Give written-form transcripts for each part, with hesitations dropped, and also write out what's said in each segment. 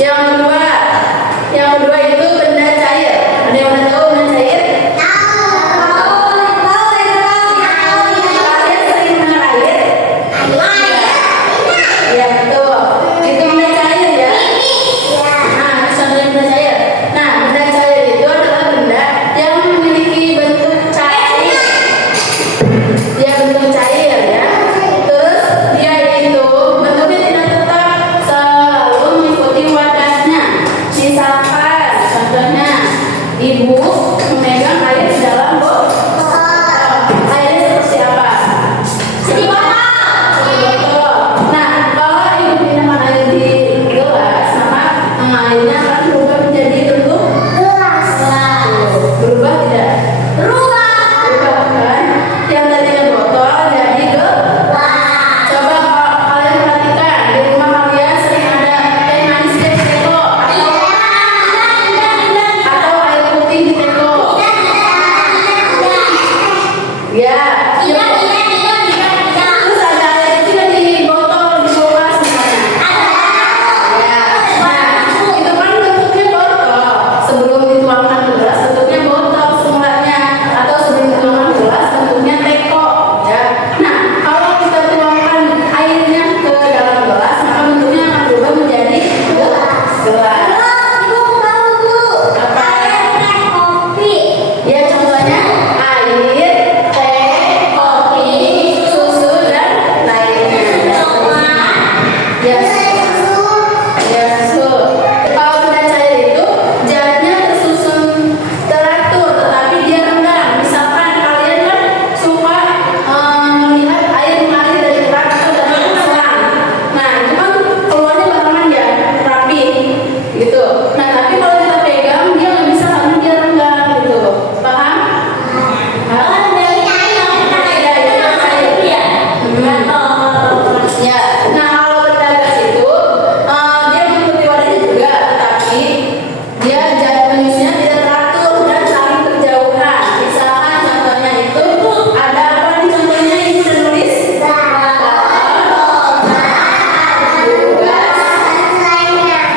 Yang kedua itu benda cair. Ada yang udah tahu benda cair? Kalian sering dengar air? Ya betul. Itu benda cair ya. Nah, contohnya benda cair. Nah, benda cair itu adalah benda yang memiliki bentuk cair. Dia bentuk cair ya. Terus dia itu bentuknya tidak tetap, selalu mengikuti wadahnya. Misalkan contohnya ibu memegang air di dalam botol. Airnya seperti apa? Seperti botol. Nah, kalau ibu minum air di gelas, maka airnya akan berubah menjadi bentuk gelas. Berubah tidak? Berubah kan? Yang tadinya botol jadi gelas. Coba kalau kalian perhatikan di rumah kalian sering ada teh manis di teko atau air putih di teko. Ya. Terus ada air juga di botol di gelas misalnya. Ya. Nah, itu kan bentuknya botol. Sebelum dituangkan ke gelas bentuknya botol semulanya, atau sebelum dituangkan ke gelas bentuknya teko. Ya. Nah, kalau kita tuangkan airnya ke dalam gelas, maka bentuknya akan berubah menjadi gelas. Apa? Ya, contohnya air, teh, kopi, susu dan lainnya. Ya, ya susu. Kalau benda cair itu zatnya tersusun teratur, tetapi dia renggang. Misalkan kalian kan suka melihat air mengalir dari keran atau dari selang. Nah, itu kan keluarnya barengan ya, rapi gitu. Nah, tapi kalau kita pegang dia nggak bisa karena dia renggang gitu. Paham? Ya, nah kalau benda gas itu dia mengikuti wadahnya juga, tetapi dia zat penyusunnya tidak teratur dan saling berjauhan. Misalkan contohnya itu ada apa nih contohnya ibu udah nulis?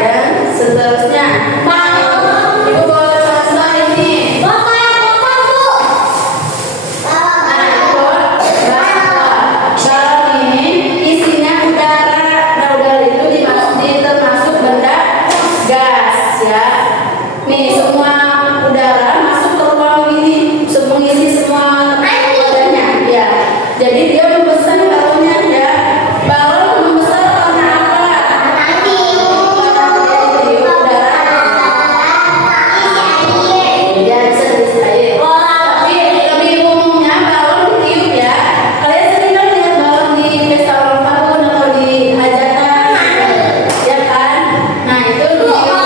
Dan seterusnya. Ibu bawa contoh ini. Galon ini isinya udara. Nah, udara itu termasuk benda gas ya. Nih, semua udara masuk ke ruang ini, mengisi semua wadahnya ya. Jadi dia membesar balonnya ya. Balon membesar karena apa? Ya, bisa diisi air. Tapi lebih umumnya balon ditiup ya. Kalian sering kan lihat balon di pesta ulang tahun atau di hajatan, ya kan? Nah, itu ditiup.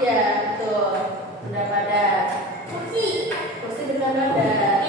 Iya, betul. Benda padat. Kursi benda padat.